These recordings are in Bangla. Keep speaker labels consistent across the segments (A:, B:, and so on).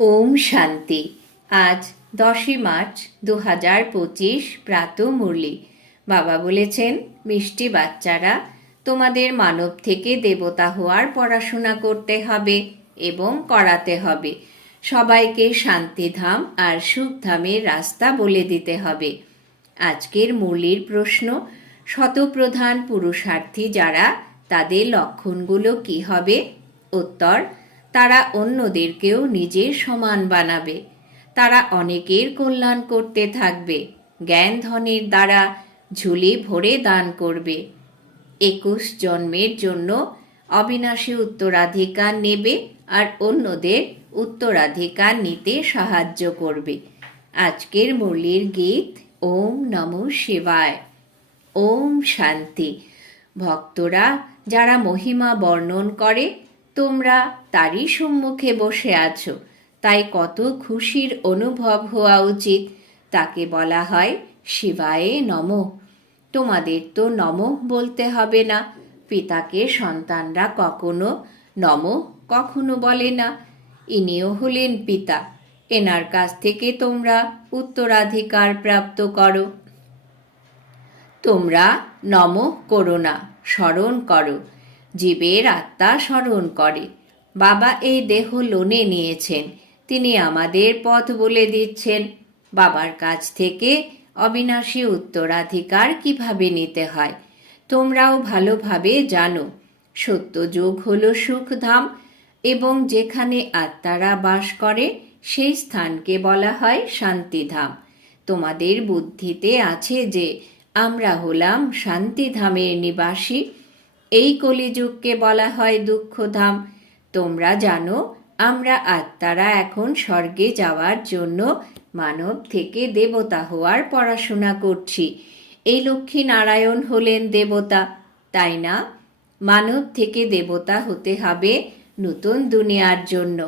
A: ওম শান্তি। আজ দশই মার্চ দু হাজার পঁচিশ, প্রাত মুরলি। বাবা বলেছেন, মিষ্টি বাচ্চারা, তোমাদের মানব থেকে দেবতা হওয়ার পড়াশোনা করতে হবে এবং করাতে হবে। সবাইকে শান্তিধাম আর সুখধামের রাস্তা বলে দিতে হবে। আজকের মুরলির প্রশ্ন, শতপ্রধান পুরুষার্থী যারা, তাদের লক্ষণগুলো কি হবে? উত্তর তারা অন্যদেরকেও নিজের সমান বানাবে। তারা অনেকের কল্যাণ করতে থাকবে। জ্ঞান ধনের দ্বারা ঝুলি ভরে দান করবে। একুশ জন্মের জন্য অবিনাশী উত্তরাধিকার নেবে আর অন্যদের উত্তরাধিকার নিতে সাহায্য করবে। আজকের মুরলির গীত ওম নমঃ শিবায়। ওম শান্তি। ভক্তরা যারা মহিমা বর্ণন করে তোমরা তারই সম্মুখে বসে আছো। তাই কত খুশির অনুভব হওয়া উচিত, তাকে বলা হয় শিবায়ে নম। তোমাদের তো নম বলতে হবে না। পিতাকে সন্তানরা কখনো নম কখনো বলে না। ইনিও হলেন পিতা। এনার কাছ থেকে তোমরা উত্তরাধিকার প্রাপ্ত করো। তোমরা নম করো না, স্মরণ করো। জীবের আত্মা স্মরণ করে। বাবা এই দেহ লোনে নিয়েছেন। তিনি আমাদের পথ বলে দিচ্ছেন। বাবার কাছ থেকে অবিনাশী উত্তরাধিকার কীভাবে নিতে হয়? তোমরাও ভালোভাবে জানো সত্যযুগ হল সুখধাম এবং যেখানে আত্মারা বাস করে, সেই স্থানকে বলা হয় শান্তিধাম। তোমাদের বুদ্ধিতে আছে যে, আমরা হলাম শান্তিধামের নিবাসী। এই কলিযুগকে বলা হয় দুঃখধাম। তোমরা জানো, আমরা আত্মারা এখন স্বর্গে যাওয়ার জন্য মানব থেকে দেবতা হওয়ার পড়াশোনা করছি। এই লক্ষ্মী নারায়ণ হলেন দেবতা। তাই না? মানব থেকে দেবতা হতে হবে নতুন দুনিয়ার জন্য।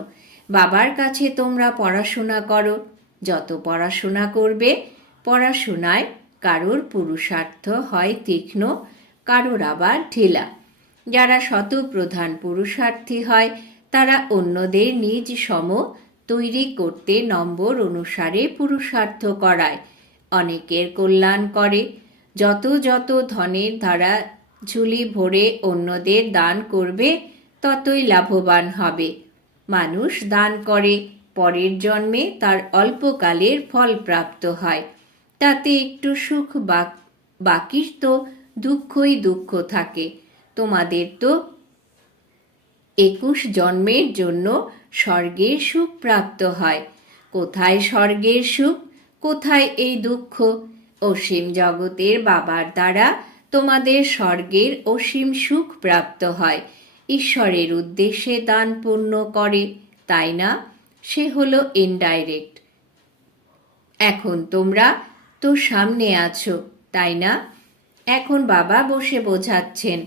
A: বাবার কাছে তোমরা পড়াশোনা করো। যত পড়াশোনা করবে, পড়াশোনায় কারোর পুরুষার্থ হয় তীক্ষ্ণ। কারোর আবার ঢিলা। যারা শতপ্রধান পুরুষার্থী হয়, তারা অন্যদের নিজ সম তৈরি করতে নম্বর অনুসারে পুরুষার্থ করায়। অনেকের কল্যাণ করে। যত যত ধনের ধারা ঝুলি ভরে অন্যদের দান করবে, ততই লাভবান হবে। মানুষ দান করে, পরের জন্মে তার অল্পকালের ফল প্রাপ্ত হয়। তাতে একটু সুখ বাকি তো দুঃখই দুঃখ থাকে। তোমাদের তো একুশ জন্মের জন্য স্বর্গের সুখ প্রাপ্ত হয়। কোথায় স্বর্গের সুখ? কোথায় এই দুঃখ? অসীম জগতের বাবার দ্বারা তোমাদের স্বর্গের অসীম সুখ প্রাপ্ত হয়। ঈশ্বরের উদ্দেশ্যে দান পূর্ণ করে, তাই না? সে হলো ইনডাইরেক্ট এখন তোমরা তো সামনে আছো, তাই না? এখন বাবা বসে বোঝাচ্ছেন,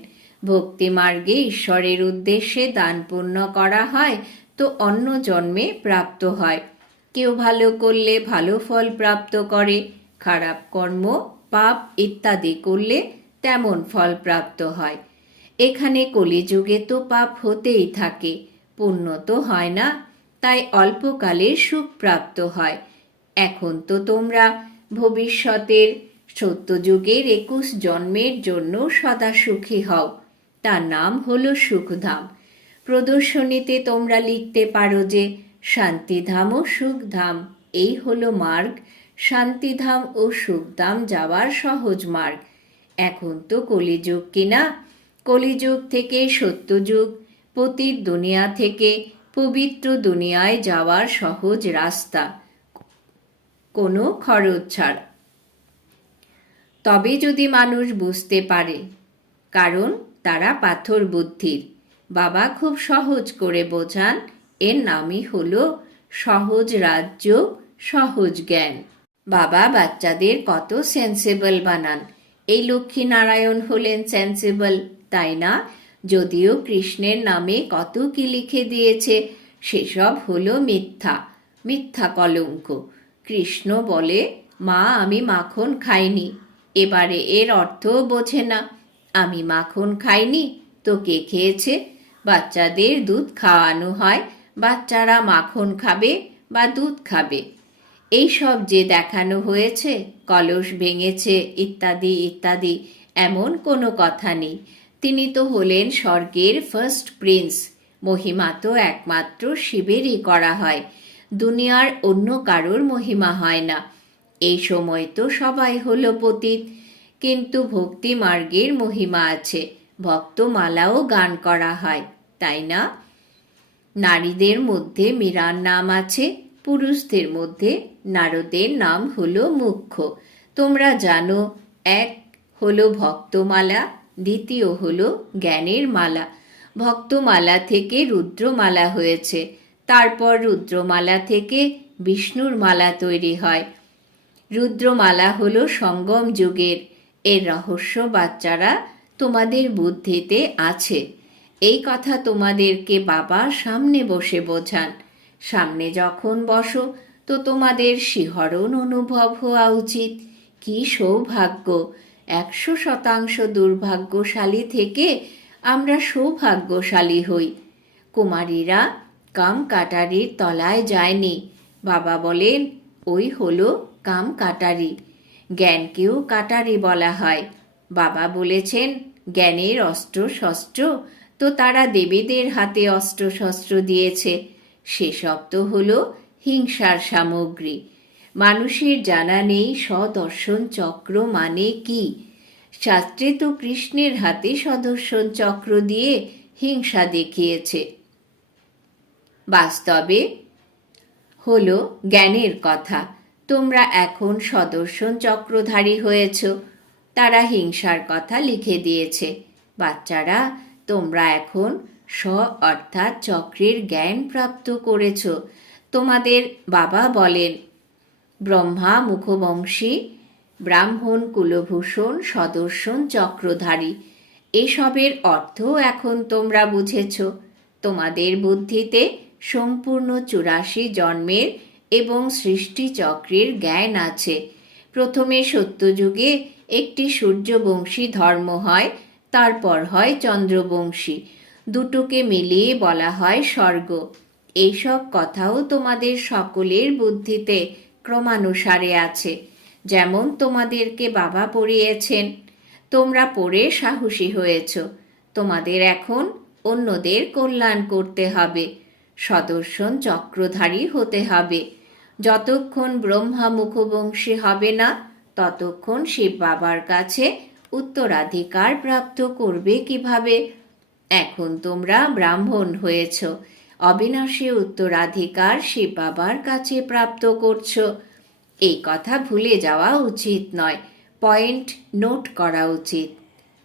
A: ভক্তি মার্গে ঈশ্বরের উদ্দেশ্যে দান পূর্ণ করা হয়, তো অন্য জন্মে প্রাপ্ত হয়। কেউ ভালো করলে ভালো ফল প্রাপ্ত করে, খারাপ কর্ম, পাপ ইত্যাদি করলে তেমন ফল প্রাপ্ত হয়। এখানে কলিযুগে তো পাপ হতেই থাকে, পুণ্য তো হয় না, তাই অল্পকালের সুখ প্রাপ্ত হয়। এখন তো তোমরা ভবিষ্যতের সত্যযুগের একুশ জন্মের জন্য সদা সুখী হও। তার নাম হল সুখধাম। প্রদর্শনীতে তোমরা লিখতে পারো যে, শান্তিধাম ও সুখধাম, এই হলো মার্গ। শান্তিধাম ও সুখধাম যাওয়ার সহজ মার্গ। এখন তো কলিযুগ কিনা? কলিযুগ থেকে সত্যযুগ পতির দুনিয়া থেকে পবিত্র দুনিয়ায় যাওয়ার সহজ রাস্তা। কোনো খরচ ছাড়া। তবে যদি মানুষ বুঝতে পারে। কারণ তারা পাথর বুদ্ধির। বাবা খুব সহজ করে বোঝান, এর নামই হলো সহজ রাজ্য, সহজ জ্ঞান। বাবা বাচ্চাদের কত সেন্সেবল বানান। এই লক্ষ্মী নারায়ণ হলেন সেন্সেবল, তাই না? যদিও কৃষ্ণের নামে কত কি লিখে দিয়েছে, সেসব হলো মিথ্যা মিথ্যা কলঙ্ক। কৃষ্ণ বলে, মা, আমি মাখন খাইনি। এবারে এর অর্থ বোঝে না। আমি মাখন খাইনি, তো কে খেয়েছে? বাচ্চাদের দুধ খাওয়ানো হয়, বাচ্চারা মাখন খাবে বা দুধ খাবে। এই সব যে দেখানো হয়েছে, কলস ভেঙেছে, ইত্যাদি ইত্যাদি, এমন কোনো কথা নেই। তিনি তো হলেন স্বর্গের ফার্স্ট প্রিন্স মহিমা তো একমাত্র শিবেরই করা হয়। দুনিয়ার অন্য কারোর মহিমা হয় না। এই সময় তো সবাই হলো পতীত। কিন্তু ভক্তি মার্গের মহিমা আছে। ভক্তমালাও গান করা হয়, তাই না? নারীদের মধ্যে মীরার নাম আছে, পুরুষদের মধ্যে নারদের নাম হলো মুখ্য। তোমরা জানো, এক হলো ভক্তমালা, দ্বিতীয় হলো জ্ঞানের মালা। ভক্তমালা থেকে রুদ্রমালা হয়েছে। তারপর রুদ্রমালা থেকে বিষ্ণুর মালা তৈরি হয়। রুদ্রমালা হলো সঙ্গম যুগের। এর রহস্য বাচ্চারা তোমাদের বুদ্ধিতে আছে। এই কথা তোমাদেরকে বাবা সামনে বসে বোঝান। সামনে যখন বসো, তো তোমাদের শিহরণ অনুভব হওয়া উচিত। কি সৌভাগ্য! একশো শতাংশ দুর্ভাগ্যশালী থেকে আমরা সৌভাগ্যশালী হই। কুমারীরা কাম কাটারির তলায় যায়নি। বাবা বলেন, ওই হলো কাম কাটারি। জ্ঞানকেও কাটারি বলা হয়। বাবা বলেছেন, জ্ঞানের অস্ত্র শস্ত্র, তো তারা দেবীদের হাতে অস্ত্র শস্ত্র দিয়েছে। সেসব তো হল হিংসার সামগ্রী। মানুষের জানা নেই সদর্শন চক্র মানে কি। শাস্ত্রে তো কৃষ্ণের হাতে সদর্শন চক্র দিয়ে হিংসা দেখিয়েছে। বাস্তবে হলো জ্ঞানের কথা। তোমরা এখন সদর্শন চক্রধারী হয়েছ। তারা হিংসার কথা লিখে দিয়েছে। বাচ্চারা, তোমরা এখন স অর্থাৎ চক্রের জ্ঞান প্রাপ্ত করেছ। তোমাদের বাবা বলেন, ব্রহ্মা মুখবংশী, ব্রাহ্মণ কুলভূষণ সদর্শন চক্রধারী। এসবের অর্থ এখন তোমরা বুঝেছ। তোমাদের বুদ্ধিতে সম্পূর্ণ চুরাশি জন্মের এবং সৃষ্টিচক্রের জ্ঞান আছে। প্রথমে সত্যযুগে একটি সূর্যবংশী ধর্ম হয়, তারপর হয় চন্দ্রবংশী। দুটোকে মিলিয়ে বলা হয় স্বর্গ। এইসব কথাও তোমাদের সকলের বুদ্ধিতে ক্রমানুসারে আছে, যেমন তোমাদেরকে বাবা পড়িয়েছেন। তোমরা পড়ে সাহসী হয়েছ। তোমাদের এখন অন্যদের কল্যাণ করতে হবে। সদর্শন চক্রধারী হতে হবে। যতক্ষণ ব্রহ্মা মুখবংশী হবে না, ততক্ষণ শিব বাবার কাছে উত্তরাধিকার প্রাপ্ত করবে কীভাবে? এখন তোমরা ব্রাহ্মণ হয়েছ, অবিনাশী উত্তরাধিকার শিব বাবার কাছে প্রাপ্ত করছ। এই কথা ভুলে যাওয়া উচিত নয়, পয়েন্ট নোট করা উচিত।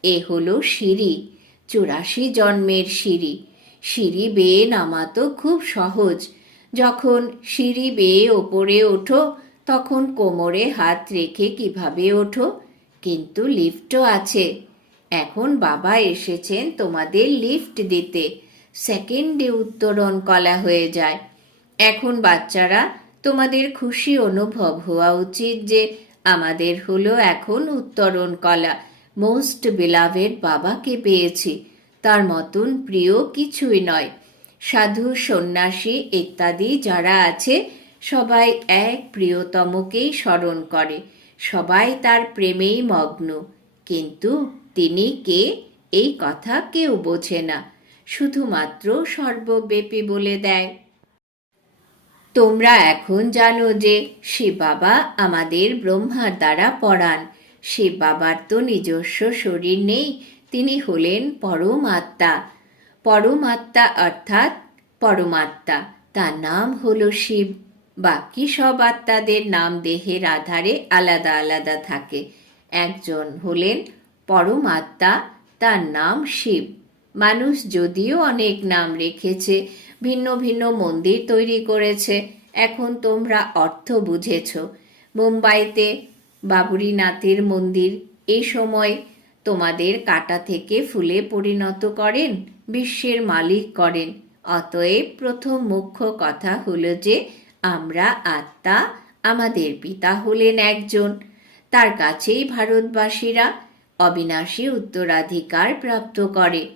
A: এ হলো সিঁড়ি, চুরাশি জন্মের সিঁড়ি। সিঁড়ি বেয়ে নামা তো খুব সহজ। যখন সিঁড়ি বেয়ে ওপরে ওঠো, তখন কোমরে হাত রেখে কীভাবে ওঠো? কিন্তু লিফটও আছে। এখন বাবা এসেছেন তোমাদের লিফট দিতে। সেকেন্ডে উত্তরণ কলা হয়ে যায়। এখন বাচ্চারা, তোমাদের খুশি অনুভব হওয়া উচিত যে আমাদের হলো এখন উত্তরণ কলা। মোস্ট বিলাভের বাবাকে পেয়েছি। তার মতন প্রিয় কিছুই নয়। সাধু, সন্ন্যাসী ইত্যাদি যারা আছে, সবাই এক প্রিয়তমকেই স্মরণ করে। সবাই তার প্রেমেই মগ্ন। কিন্তু তিনি কে? এই কথা কেউ বোঝে না। শুধুমাত্র সর্বব্যাপী বলে দেয়। তোমরা এখন জানো যে শিব বাবা আমাদের ব্রহ্মার দ্বারা পড়ান শিব বাবার তো নিজস্ব শরীর নেই, তিনি হলেন পরমাত্মা। পরমাত্মা অর্থাৎ পরমাত্মা। তার নাম হল শিব। বাকি সব আত্মাদের নাম দেহের আধারে আলাদা আলাদা থাকে। একজন হলেন পরমাত্মা, তার নাম শিব। মানুষ যদিও অনেক নাম রেখেছে, ভিন্ন ভিন্ন মন্দির তৈরি করেছে, এখন তোমরা অর্থ বুঝেছ। মুম্বাইতে বাবুরীনাথের মন্দির এই সময় তোমাদের কাটা থেকে ফুলে পরিণত করেন, বিশ্বের মালিক করেন। অতএব প্রথম মুখ্য কথা হলো যে, আমরা আত্মা, আমাদের পিতা হলেন একজন। তার কাছেই ভারতবাসীরা অবিনাশী উত্তরাধিকার প্রাপ্ত করে।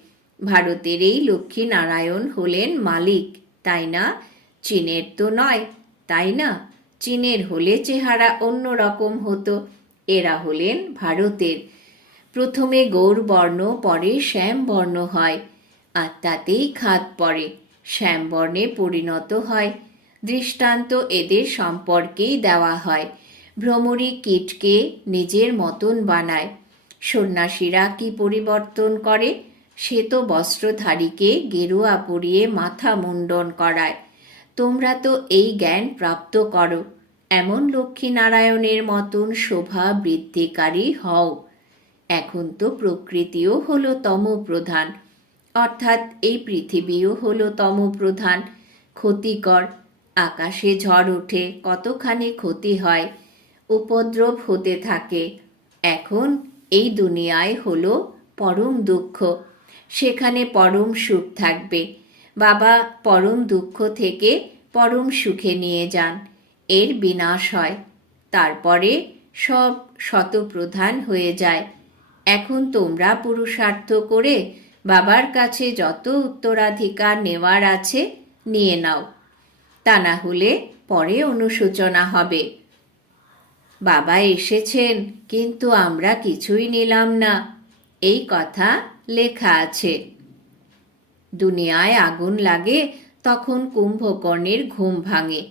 A: ভারতের এই লক্ষ্মী নারায়ণ হলেন মালিক, তাই না? চীনের তো নয়, তাই না? চীনের হলে চেহারা অন্য রকম হতো। এরা হলেন ভারতের। প্রথমে গৌরবর্ণ পরে শ্যামবর্ণ হয়, আর তাতেই খাদ পড়ে। শ্যামবর্ণে পরিণত হয়। দৃষ্টান্ত এদের সম্পর্কেই দেওয়া হয়। ভ্রমরী কীটকে নিজের মতন বানায়। সন্ন্যাসীরা কি পরিবর্তন করে? সে তো বস্ত্রধারীকে গেরুয়া পরিয়ে মাথা মুন্ডন করায়। তোমরা তো এই জ্ঞান প্রাপ্ত করো। এমন লক্ষ্মীনারায়ণের মতন শোভা বৃদ্ধিকারী হও। এখন তো প্রকৃতিও হলো তমপ্রধান। অর্থাৎ এই পৃথিবীও হলো তমপ্রধান। ক্ষতিকর, আকাশে ঝড় ওঠে, কতখানি ক্ষতি হয়, উপদ্রব হতে থাকে। এখন এই দুনিয়ায় হলো পরম দুঃখ। সেখানে পরম সুখ থাকবে। বাবা পরম দুঃখ থেকে পরম সুখে নিয়ে যান। এর বিনাশ হয়। তারপরে সব শতপ্রধান হয়ে যায়। এখন তোমরা পুরুষার্থ করে বাবার কাছে যত উত্তরাধিকার নেওয়ার আছে, নিয়ে নাও। তা না হলে পরে অনুশোচনা হবে। বাবা এসেছেন, কিন্তু আমরা কিছুই নিলাম না। এই কথা লেখা আছে। দুনিয়ায় আগুন লাগে, তখন কুম্ভকর্ণের ঘুম ভাঙে।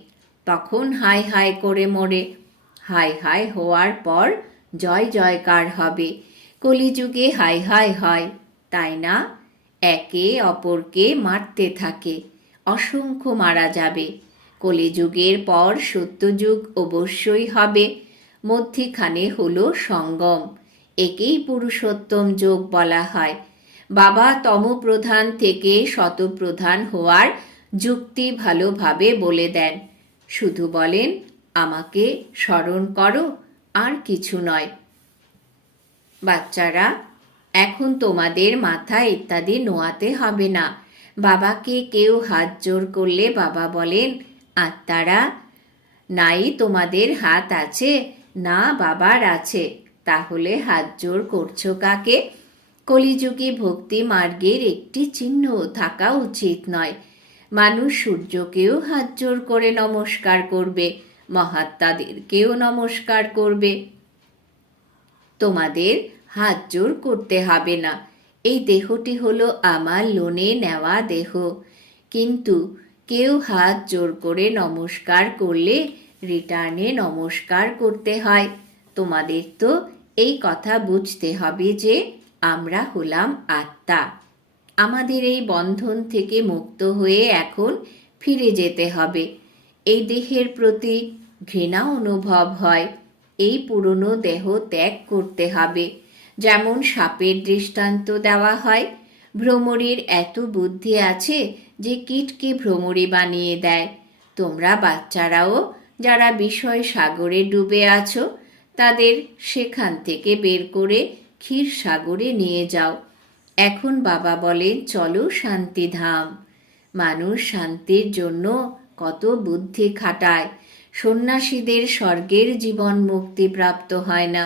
A: তখন হাই হাই করে মরে। হাই হাই হওয়ার পর জয় জয়কার হবে। কলিযুগে হাই হাই হয়, তাই না? একে অপরকে মারতে থাকে, অসংখ্য মারা যাবে। কলিযুগের পর সত্যযুগ অবশ্যই হবে, মধ্যিখানে হলো সঙ্গম। একেই পুরুষোত্তম যোগ বলা হয়। বাবা তমপ্রধান থেকে শতপ্রধান হওয়ার যুক্তি ভালোভাবে বলে দেন। শুধু বলেন, আমাকে স্মরণ করো, আর কিছু নয়। বাচ্চারা, এখন তোমাদের মাথা ইত্যাদি নোয়াতে হবে না। বাবাকে কেউ হাত জোর করলে বাবা বলেন, আত্মারা, নাই তোমাদের হাত আছে, না বাবার আছে। তাহলে হাত জোর করছ কাকে? কলিযুগে ভক্তি মার্গের একটি চিহ্ন থাকা উচিত নয়। মানুষ সূর্যকেও হাত জোর করে নমস্কার করবে, মহাত্মাদেরকেও নমস্কার করবে। তোমাদের হাত জোর করতে হবে না। এই দেহটি হলো আমার লোনে নেওয়া দেহ। কিন্তু কেউ হাত জোর করে নমস্কার করলে রিটার্নে নমস্কার করতে হয়। তোমাদের তো এই কথা বুঝতে হবে যে আমরা হলাম আত্মা। আমাদের এই বন্ধন থেকে মুক্ত হয়ে এখন ফিরে যেতে হবে। এই দেহের প্রতি ঘৃণা অনুভব হয়। এই পুরনো দেহ ত্যাগ করতে হবে। যেমন সাপের দৃষ্টান্ত দেওয়া হয়। ভ্রমরের এত বুদ্ধি আছে যে কীটকে ভ্রমরে বানিয়ে দেয়। তোমরা বাচ্চারাও যারা বিষয় সাগরে ডুবে আছো, তাদের সেখান থেকে বের করে ক্ষীর সাগরে নিয়ে যাও। এখন বাবা বলেন, চলো শান্তিধাম। মানুষ শান্তির জন্য কত বুদ্ধি খাটায়। সন্ন্যাসীদের স্বর্গের জীবন মুক্তি প্রাপ্ত হয় না,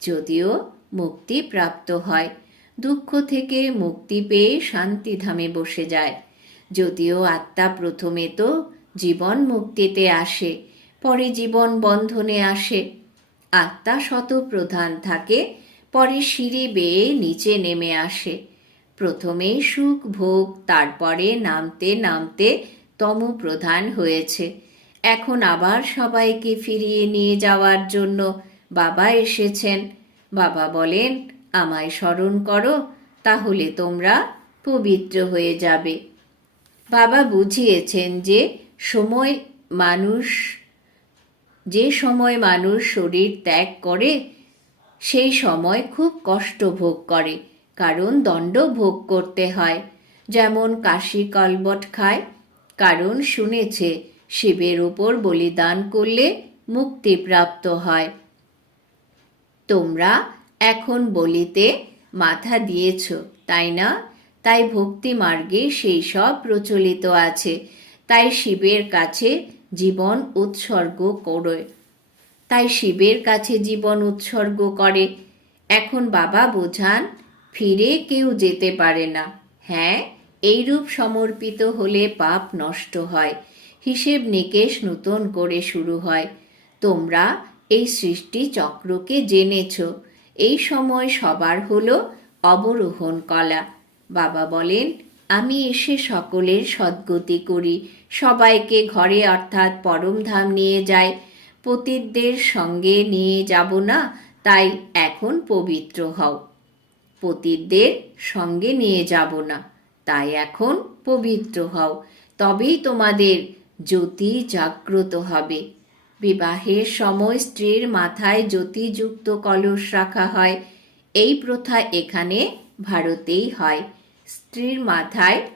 A: যদিও মুক্তি প্রাপ্ত হয়। দুঃখ থেকে মুক্তি পেয়ে শান্তিধামে বসে যায়। যদিও আত্মা প্রথমে তো জীবন মুক্তিতে আসে, পরে জীবন বন্ধনে আসে। আত্মা শত প্রধান থাকে, পরে সিঁড়ি বেয়ে নিচে নেমে আসে। প্রথমে সুখ ভোগ, তারপরে নামতে নামতে তম প্রধান হয়েছে। এখন আবার সবাইকে ফিরিয়ে নিয়ে যাওয়ার জন্য বাবা এসেছেন। বাবা বলেন, আমায় স্মরণ করো, তাহলে তোমরা পবিত্র হয়ে যাবে। বাবা বুঝিয়েছেন যে সময় মানুষ, যে সময় মানুষ শরীর ত্যাগ করে, সেই সময় খুব কষ্ট ভোগ করে, কারণ দণ্ড ভোগ করতে হয়। যেমন কাশি কলবট খায়, কারণ শুনেছে শিবের উপর বলিদান করলে মুক্তি প্রাপ্ত হয়। তোমরা এখন বলিতে মাথা দিয়েছ, তাই না? তাই ভক্তি মার্গে সেই সব প্রচলিত আছে। তাই শিবের কাছে জীবন উৎসর্গ করে। তাই শিবের কাছে জীবন উৎসর্গ করে। এখন বাবা বোঝান, ফিরে কেউ যেতে পারে না। হ্যাঁ এইরূপ সমর্পিত হলে পাপ নষ্ট হয়। হিসেব নিকেশ নূতন করে শুরু হয়। তোমরা এই সৃষ্টি চক্রকে জেনেছ। এই সময় সবার হলো অবরোহণ কলা। বাবা বলেন, আমি এসে সকলের সদ্গতি করি। সবাইকে ঘরে অর্থাৎ পরমধাম নিয়ে যাই। পতিতদের সঙ্গে নিয়ে যাব না, তাই এখন পবিত্র হও। পতিতদের সঙ্গে নিয়ে যাব না, তাই এখন পবিত্র হও। তবেই তোমাদের জ্যোতি জাগ্রত হবে। বিবাহের সময় স্ত্রীর মাথায় জ্যোতিযুক্ত কলস রাখা হয়। এই প্রথা এখানে ভারতেই হয়। স্ত্রীর মাথায়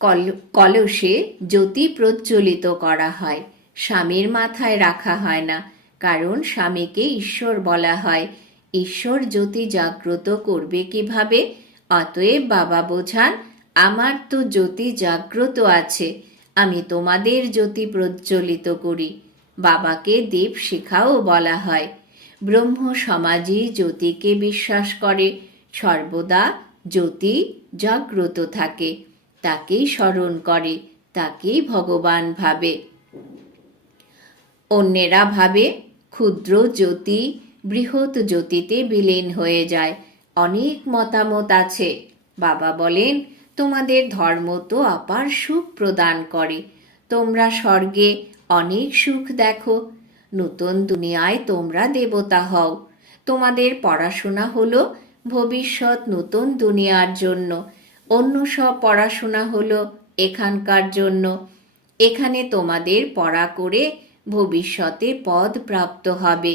A: কল- কলসে জ্যোতি প্রজ্বলিত করা হয়। স্বামীর মাথায় রাখা হয় না, কারণ স্বামীকে ঈশ্বর বলা হয়। ঈশ্বর জ্যোতি জাগ্রত করবে কীভাবে? অতএব বাবা বোঝান, আমার তো জ্যোতি জাগ্রত আছে। আমি তোমাদের জ্যোতি প্রজ্বলিত করি। বাবাকে দীপ শিখাও বলা হয়। ব্রহ্ম সমাজই জ্যোতিকে বিশ্বাস করে। সর্বদা জ্যোতি জাগ্রত থাকে। তাকেই স্মরণ করে, তাকেই ভগবান ভাবে। অন্যেরা ভাবে, ক্ষুদ্র জ্যোতি বৃহৎ জ্যোতিতে বিলীন হয়ে যায়। অনেক মতামত আছে। বাবা বলেন তোমাদের ধর্ম তো আপার সুখ প্রদান করে। তোমরা স্বর্গে অনেক সুখ দেখো, নতুন দুনিয়ায় তোমরা দেবতা হও। তোমাদের পড়াশোনা হলো ভবিষ্যৎ নতুন দুনিয়ার জন্য। অন্য সব পড়াশোনা হলো এখানকার জন্য। এখানে তোমাদের পড়া করে ভবিষ্যতে পদ প্রাপ্ত হবে।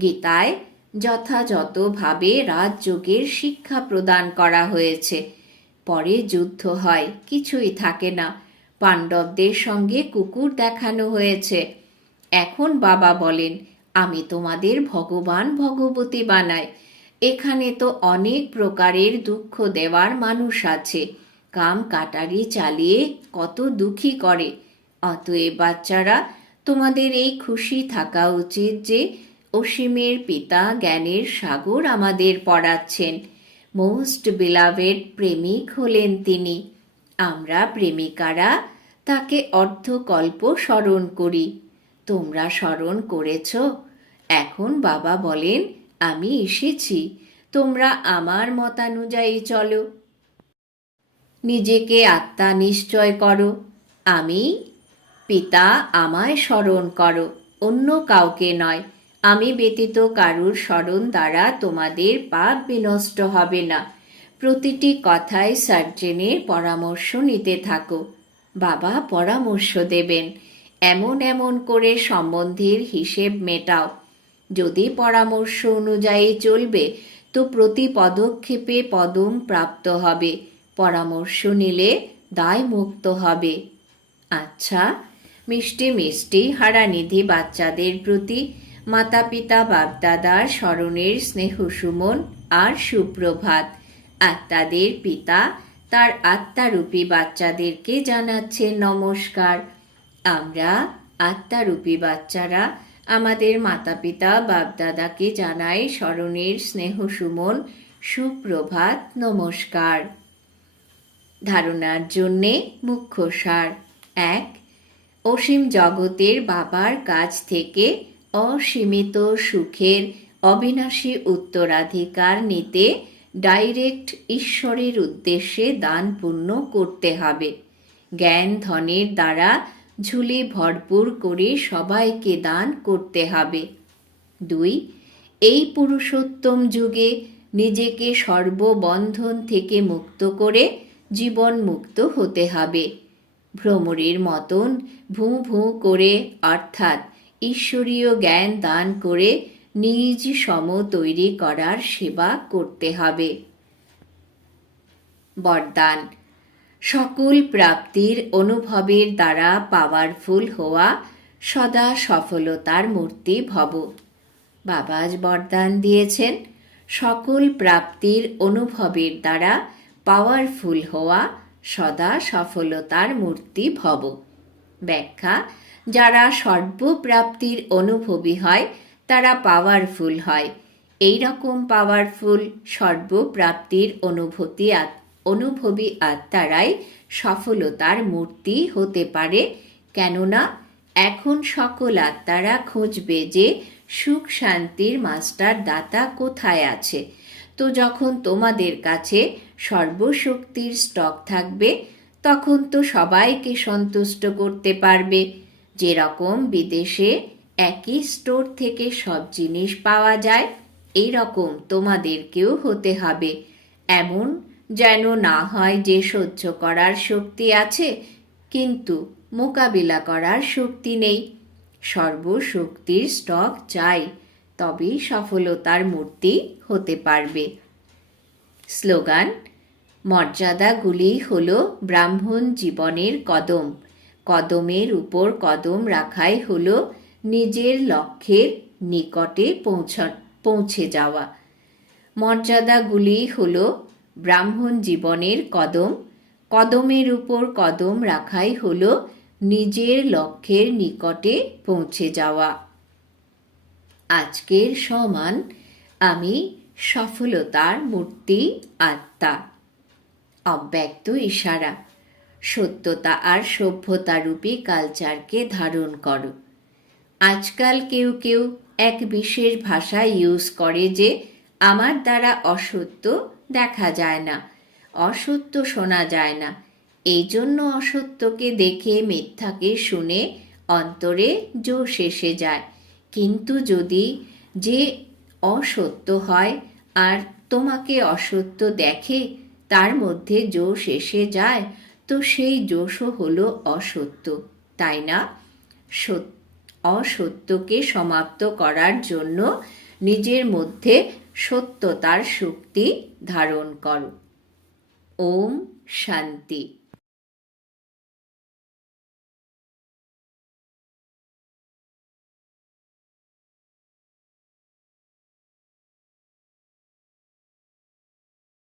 A: গীতায় যথাযথভাবে রাজযোগের শিক্ষা প্রদান করা হয়েছে। পরে যুদ্ধ হয়, কিছুই থাকে না। পাণ্ডবদের সঙ্গে কুকুর দেখানো হয়েছে। এখন বাবা বলেন, আমি তোমাদের ভগবান ভগবতী বানাই। এখানে তো অনেক প্রকারের দুঃখ দেওয়ার মানুষ আছে। কাম কাটারি চালিয়ে কত দুঃখী করে। অতএব বাচ্চারা, তোমাদের এই খুশি থাকা উচিত যে অসীমের পিতা জ্ঞানের সাগর আমাদের পড়াচ্ছেন। মোস্ট বিলাভেড প্রেমিক হলেন তিনি। আমরা প্রেমিকারা তাকে অর্ধকল্প স্মরণ করি। তোমরা স্মরণ করেছ? এখন বাবা বলেন, আমি এসেছি। তোমরা আমার মতানুযায়ী চলো। নিজেকে আত্মা নিশ্চয় করো। আমি পিতা আমায় স্মরণ করো। অন্য কাউকে নয়। আমি ব্যতীত কারুর স্মরণ দ্বারা তোমাদের পাপ বিনষ্ট হবে না। প্রতিটি কথায় সার্জেনের পরামর্শ নিতে থাকো। বাবা পরামর্শ দেবেন, এমন এমন করে সম্বন্ধের হিসেব মেটাও। যদি পরামর্শ অনুযায়ী চলবে, তো প্রতি পদক্ষেপে পদম প্রাপ্ত হবে। পরামর্শ নিলে দায় মুক্ত হবে। আচ্ছা মিষ্টি মিষ্টি হারানিধি বাচ্চাদের প্রতি মাতা পিতা বাপদাদার স্মরণের স্নেহ সুমন আর সুপ্রভাত। আত্মাদের পিতা, তার আত্মারূপী বাচ্চাদেরকে জানাচ্ছে নমস্কার। আমরা আত্মারূপী বাচ্চারা আমাদের মাতা পিতা বাপদাদাকে জানাই স্মরণের স্নেহ সুমন, সুপ্রভাত, নমস্কার। ধারণার জন্যে মুখ্য সার। এক, অসীম জগতের বাবার কাছ থেকে অসীমিত সুখের অবিনাশী উত্তরাধিকার নিতে ডাইরেক্ট ঈশ্বরের উদ্দেশ্যে দান পুণ্য করতে হবে। জ্ঞান ধনের দ্বারা ঝুলি ভরপুর করে সবাইকে দান করতে হবে। দুই, এই পুরুষোত্তম যুগে নিজেকে সর্ববন্ধন থেকে মুক্ত করে জীবন মুক্ত হতে হবে। ভ্রমরের মতন ভূ ভূ করে, অর্থাৎ ঈশ্বরীয় জ্ঞান দান করে নিজ সম তৈরি করার সেবা করতে হবে। বরদান। সকল প্রাপ্তির অনুভবের দ্বারা পাওয়ারফুল হওয়া সদা সফলতার মূর্তি ভব। বাবাজ বরদান দিয়েছেন। সকল প্রাপ্তির অনুভবের দ্বারা পাওয়ারফুল হওয়া সদা সফলতার মূর্তি ভব। ব্যাখ্যা যারা সর্বপ্রাপ্তির অনুভবী হয়, তারা পাওয়ারফুল হয়। এই রকম পাওয়ারফুল সর্বপ্রাপ্তির অনুভূতি অনুভবী আত্মারাই সফলতার মূর্তি হতে পারে। কেননা, এখন সকল আত্মারা খুঁজবে যে সুখ শান্তির মাস্টার দাতা কোথায় আছে। তো যখন তোমাদের কাছে সর্বশক্তির স্টক থাকবে, তখন তো সবাইকে সন্তুষ্ট করতে পারবে। যেরকম বিদেশে একই স্টোর থেকে সব জিনিস পাওয়া যায় এই রকম তোমাদেরকেও হতে হবে। এমন যেন না হয় যে সহ্য করার শক্তি আছে, কিন্তু মোকাবিলা করার শক্তি নেই। সর্বশক্তির স্টক চাই, তবেই সফলতার মূর্তি হতে পারবে। স্লোগান, মর্যাদাগুলি হল ব্রাহ্মণ জীবনের কদম। কদমের উপর কদম রাখাই হল নিজের লক্ষ্যের নিকটে পৌঁছা পৌঁছে যাওয়া। মর্যাদাগুলি হল ব্রাহ্মণ জীবনের কদম। কদমের উপর কদম রাখাই হল নিজের লক্ষ্যের নিকটে পৌঁছে যাওয়া। আজকের সমান আমি সফলতার মূর্তি আত্মা। অব্যক্ত ইশারা। সত্যতা আর সভ্যতা রূপী কালচারকে ধারণ করো। আজকাল কেউ কেউ এক বিশেষ ভাষা ইউজ করে যে আমার দ্বারা অসত্য দেখা যায় না, অসত্য শোনা যায় না। এই জন্য অসত্যকে দেখে, মিথ্যাকে শুনে অন্তরে জোশ এসে যায়। কিন্তু যদি যে অসত্য হয় আর তোমাকে অসত্য দেখে, তার মধ্যে জোশ এসে যায় তো সেই জোশও হলো অসত্য, তাই না? সত্য অসত্যকে সমাপ্ত করার জন্য নিজের মধ্যে সত্যতার শক্তি ধারণ করো। ওম শান্তি।